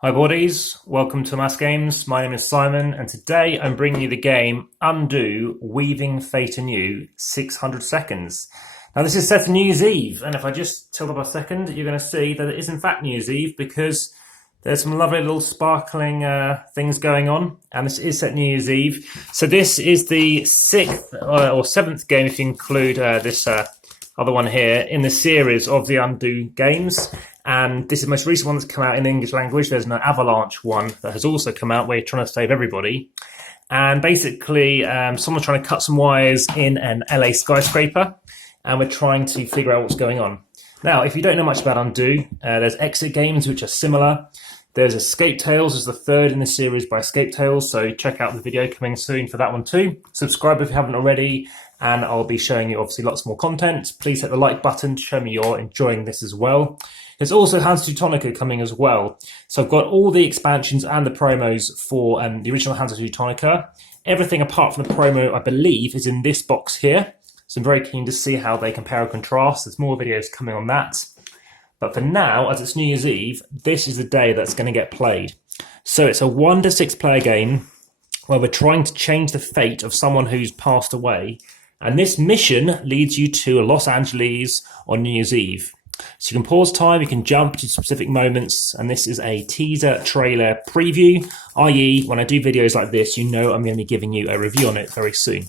Hi boardies, welcome to AmassGames. My name is Simon and today I'm bringing you the game Undo Weaving Fate Anew 600 Seconds. Now this is set for New Year's Eve, and if I just tilt up a second you're going to see that it is in fact New Year's Eve because there's some lovely little sparkling things going on, and this is set New Year's Eve. So this is the sixth or seventh game if you include this other one here in the series of the Undo games. And this is the most recent one that's come out in the English language. There's an Avalanche one that has also come out where you're trying to save everybody. And basically, someone's trying to cut some wires in an LA skyscraper, and we're trying to figure out what's going on. Now, if you don't know much about Undo, there's exit games which are similar. There's Escape Tales as the third in the series by Escape Tales, so check out the video coming soon for that one too. Subscribe if you haven't already, and I'll be showing you obviously lots more content. Please hit the like button to show me you're enjoying this as well. There's also Hands of Teutonica coming as well. So I've got all the expansions and the promos for the original Hands of Teutonica. Everything apart from the promo, I believe, is in this box here. So I'm very keen to see how they compare and contrast. There's more videos coming on that. But for now, as it's New Year's Eve, this is the day that's going to get played. So it's a 1 to 6 player game where we're trying to change the fate of someone who's passed away. And this mission leads you to Los Angeles on New Year's Eve. So you can pause time, you can jump to specific moments, and this is a teaser trailer preview, i.e. when I do videos like this, you know I'm going to be giving you a review on it very soon.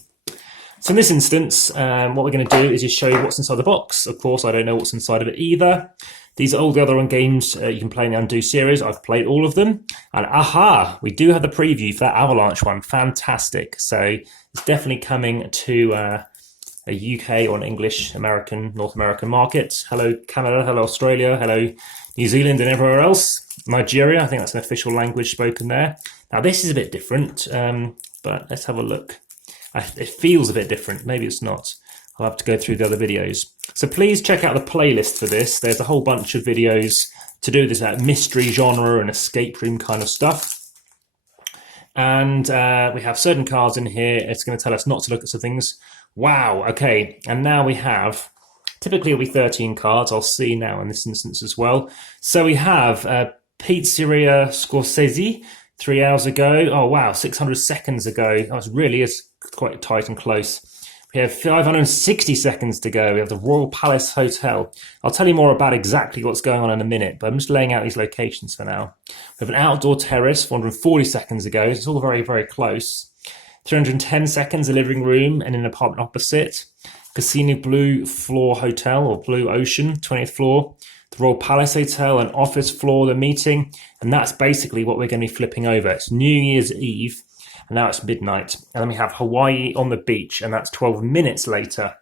So in this instance, what we're going to do is just show you what's inside the box. Of course, I don't know what's inside of it either. These are all the other games you can play in the Undo series. I've played all of them. And aha, we do have the preview for that Avalanche one. Fantastic. So it's definitely coming to a UK or an English, American, North American market. Hello, Canada. Hello, Australia. Hello, New Zealand and everywhere else. Nigeria, I think that's an official language spoken there. Now, this is a bit different, but let's have a look. It feels a bit different. Maybe it's not. I'll have to go through the other videos. So please check out the playlist for this. There's a whole bunch of videos to do this mystery genre and escape room kind of stuff. And we have certain cards in here. It's going to tell us not to look at some things. Wow, okay. And now we have, typically it'll be 13 cards. I'll see now in this instance as well. So we have Pizzeria Scorsese 3 hours ago. Oh, wow, 600 seconds ago. That really is quite tight and close. We have 560 seconds to go. We have the Royal Palace Hotel. I'll tell you more about exactly what's going on in a minute, but I'm just laying out these locations for now. We have an outdoor terrace 440 seconds ago. It's all very, very close. 310 seconds, a living room and an apartment opposite. Casino Blue Floor Hotel or Blue Ocean, 20th floor. The Royal Palace Hotel, an office floor, the meeting. And that's basically what we're going to be flipping over. It's New Year's Eve. And now it's midnight. And then we have Hawaii on the beach, and that's 12 minutes later.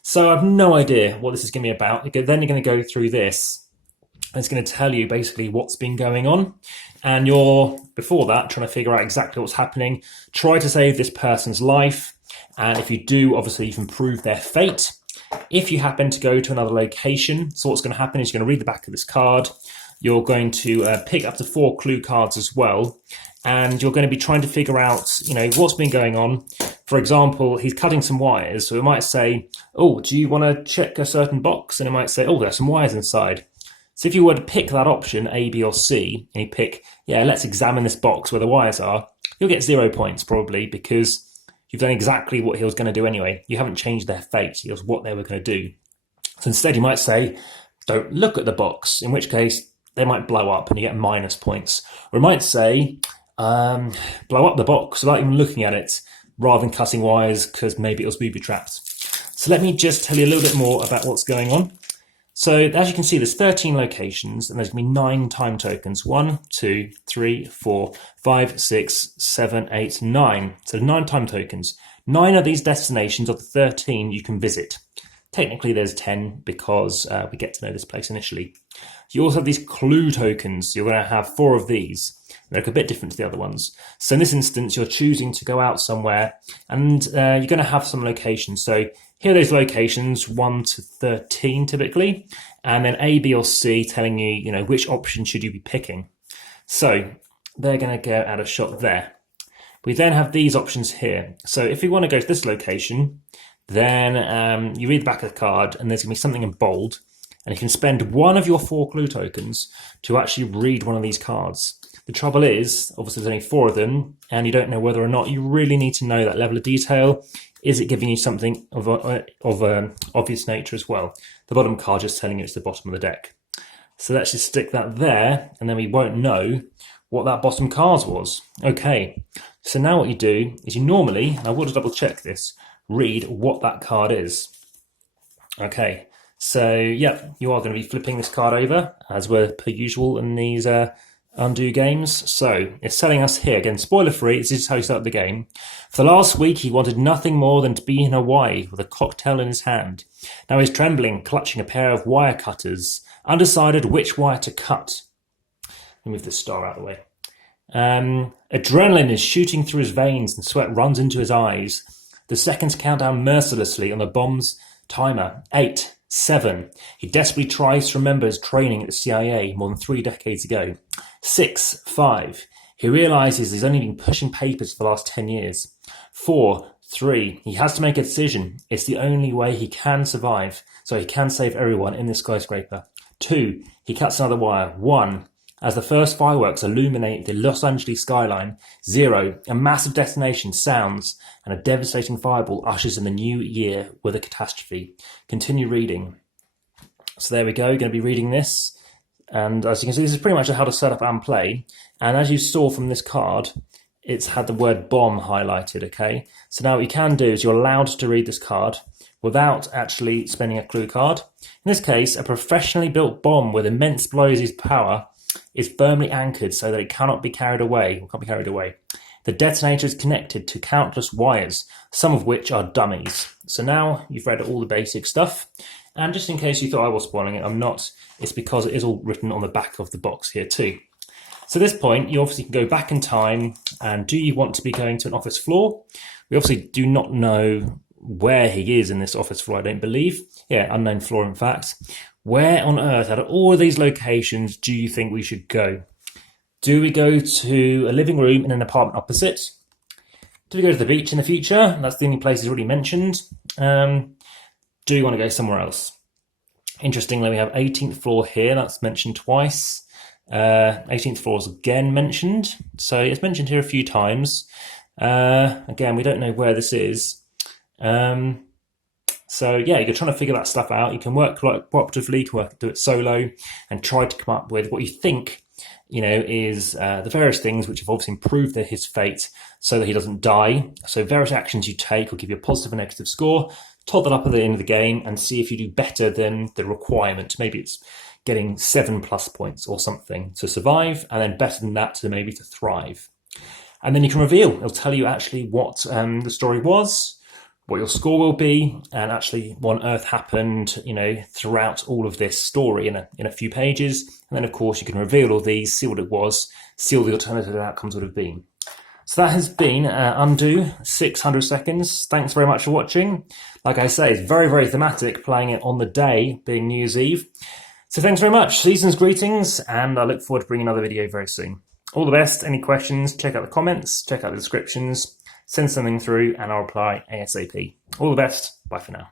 So I have no idea what this is going to be about. Then you're going to go through this, and it's going to tell you basically what's been going on. And you're, before that, trying to figure out exactly what's happening. Try to save this person's life. And if you do, obviously, you can prove their fate. If you happen to go to another location, so what's going to happen is you're going to read the back of this card. You're going to pick up to 4 clue cards as well. And you're going to be trying to figure out, what's been going on. For example, he's cutting some wires. So it might say, oh, do you want to check a certain box? And it might say, oh, there's some wires inside. So if you were to pick that option, A, B, or C, and you pick, yeah, let's examine this box where the wires are, you'll get 0 points probably because you've done exactly what he was going to do anyway. You haven't changed their fate. It was what they were going to do. So instead, you might say, don't look at the box, in which case they might blow up and you get minus points. Or it might say, blow up the box without even looking at it, rather than cutting wires because maybe it was booby trapped. So let me just tell you a little bit more about what's going on. So as you can see, there's 13 locations and there's going to be 9 time tokens. 1, 2, 3, 4, 5, 6, 7, 8, 9. So 9 time tokens. 9 of these destinations of the 13 you can visit. Technically there's 10 because we get to know this place initially. You also have these clue tokens. You're going to have 4 of these. They're a bit different to the other ones. So in this instance, you're choosing to go out somewhere and you're going to have some locations. So here are those locations, 1 to 13 typically, and then A, B, or C telling you, which option should you be picking. So they're going to go out of shot there. We then have these options here. So if you want to go to this location, then you read the back of the card and there's going to be something in bold. And you can spend 1 of your 4 clue tokens to actually read one of these cards. The trouble is, obviously there's only 4 of them, and you don't know whether or not you really need to know that level of detail. Is it giving you something of obvious nature as well? The bottom card just telling you it's the bottom of the deck. So let's just stick that there, and then we won't know what that bottom card was. Okay, so now what you do is you normally, and I will just double check this, read what that card is. Okay, so yeah, you are going to be flipping this card over, as per usual in these undo games. So it's telling us here, again, spoiler free, this is how you start the game. For the last week, he wanted nothing more than to be in Hawaii with a cocktail in his hand. Now he's trembling, clutching a pair of wire cutters, undecided which wire to cut. Let me move this star out of the way. Adrenaline is shooting through his veins and sweat runs into his eyes. The seconds count down mercilessly on the bomb's timer. 8, 7. He desperately tries to remember his training at the CIA more than 3 decades ago. 6, 5. He realizes he's only been pushing papers for the last 10 years. 4, 3. He has to make a decision. It's the only way he can survive, so he can save everyone in this skyscraper. 2. He cuts another wire. 1. As the first fireworks illuminate the Los Angeles skyline. 0. A massive detonation sounds, and a devastating fireball ushers in the new year with a catastrophe. Continue reading. So there we go, going to be reading this. And as you can see, this is pretty much how to set up and play. And as you saw from this card, it's had the word bomb highlighted, okay? So now what you can do is you're allowed to read this card without actually spending a clue card. In this case, a professionally built bomb with immense explosive power is firmly anchored so that it cannot be carried away, or can't be carried away. The detonator is connected to countless wires, some of which are dummies. So now you've read all the basic stuff. And just in case you thought I was spoiling it, I'm not. It's because it is all written on the back of the box here too. So at this point, you obviously can go back in time, and do you want to be going to an office floor? We obviously do not know where he is in this office floor, I don't believe. Yeah, unknown floor, in fact. Where on earth, out of all of these locations, do you think we should go? Do we go to a living room in an apartment opposite? Do we go to the beach in the future? That's the only place he's already mentioned. Do you want to go somewhere else? Interestingly, we have 18th floor here. That's mentioned twice. 18th floor is again mentioned. So it's mentioned here a few times. Again, we don't know where this is. So yeah, you're trying to figure that stuff out. You can work cooperatively, you can do it solo, and try to come up with what you think, is the various things which have obviously improved his fate so that he doesn't die. So various actions you take will give you a positive and negative score. Tot that up at the end of the game and see if you do better than the requirement. Maybe it's getting 7+ points or something to survive, and then better than that to maybe to thrive. And then you can reveal. It'll tell you actually what the story was, what your score will be, and actually what on earth happened, throughout all of this story in a few pages. And then, of course, you can reveal all these, see what it was, see what the alternative outcomes would have been. So that has been Undo 600 Seconds. Thanks very much for watching. Like I say, it's very, very thematic, playing it on the day, being New Year's Eve. So thanks very much. Season's greetings, and I look forward to bringing another video very soon. All the best. Any questions, check out the comments, check out the descriptions, send something through, and I'll reply ASAP. All the best. Bye for now.